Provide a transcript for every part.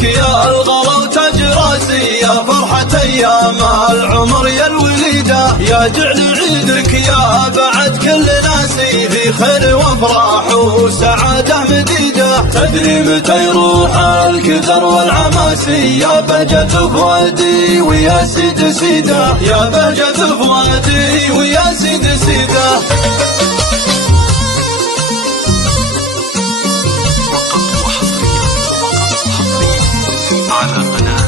مبارك يا الغلا وتاج راسي، يا فرحة أيام العمر يا الوليدة، يا جعل عيدك يا بعد كل ناسي في خير وافراح وسعادة مديدة. تدري متى يروح الكدر والعماسي، يا بهجة فؤادي ويا سيد سيدة، يا بهجة فؤادي ويا سيد سيدة. على قناة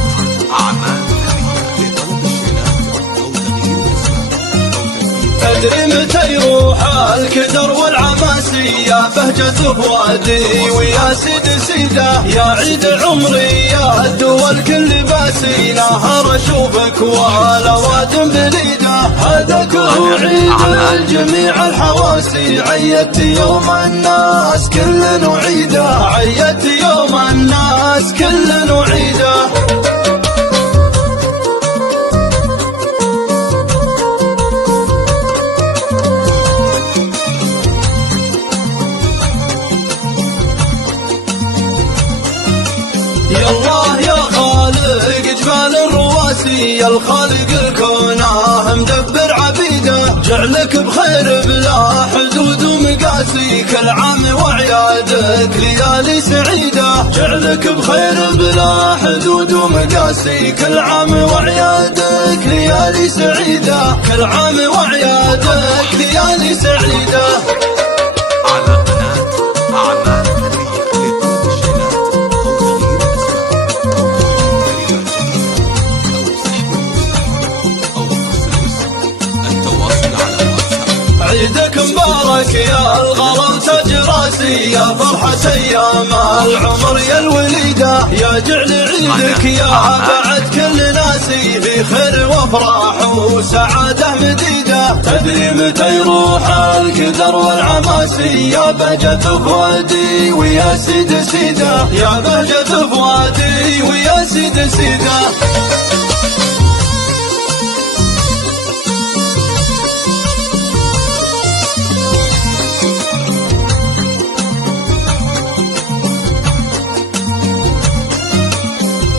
أعمال فنية لطلب الشيلات أو تغيير الأسماء أو تسجيل. تدري متى يروح الكدر والعماسي، يا بهجة فؤادي ويا سيد سيدة، يا عيد عمري يا الدول كل باسي، نهار اشوفك والاوادم بليده. هذا كله عيد الجميع الحواسي، عيدت يوم الناس كل نعيده، عيدت يوم الناس كل نعيده. يا الله يا خالق جبال الرواسي، يا الخالق الكون مدبر عبيده، جعلك بخير بلا حدود ومقاسي، كل عام وعيادك ليالي سعيده، جعلك بخير بلا حدود ومقاسي، كل عام وعيادك ليالي سعيده، كل عام وعيادك ليالي سعيده. على قناة أعمال فنية لطلب الشيلات أو تغيير الأسماء أو تسجيل كلمات جديدة أو سحب الاسم أو قص الاسم، التواصل على الواتساب. عيدك مبارك يا الغلا وتاج راسي، يا فرحة أيام العمر يا الوليدة، يا جعل عيدك يا بعد كل ناسي في خير وافراح وسعادة مديدة. تدري متى يروح الكدر والعماسي، يا بهجة فؤادي ويا سيد سيدة، يا بهجة فؤادي ويا سيد سيدة.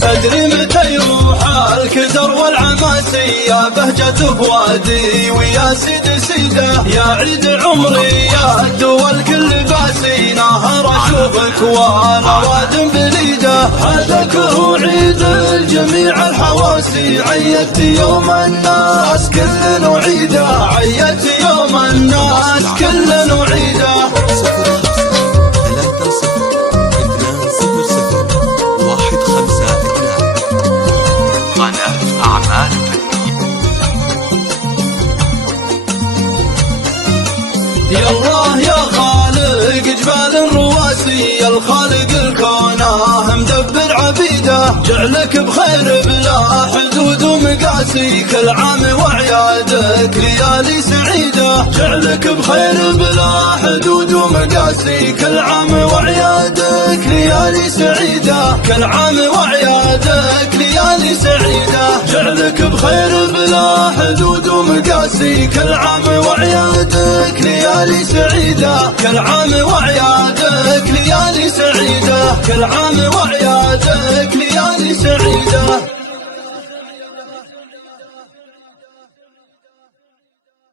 تدري متى يروح الكدر والعماسي، يا بهجة فؤادي ويا سيد سيدة، يا عيد عمري يا الدول كل باسي، نهار اشوفك والاوادم بليده. هذا كله عيد الجميع الحواسي، عيدت يوم الناس كل نعيده، عيدت يوم الناس كل نعيده. 05 3 0 2 0 1 5 2 قناة أعمال فنية. يا الله يا خالق جبال الرواسي، يا الخالق الكون مدبر عبيده، جعلك بخير بلا حدود ومقاسي، كل عام وعيادك ليالي سعيده، جعلك بخير بلا حدود ومقاسي، كل عام وعيادك ليالي سعيده، كل عام وعيادك ليالي سعيده، جعلك بخير بلا حدود ومقاسي، كل عام وعيادك ليالي سعيده، كل عام وعيادك ليالي سعيده، كل عام وعيادك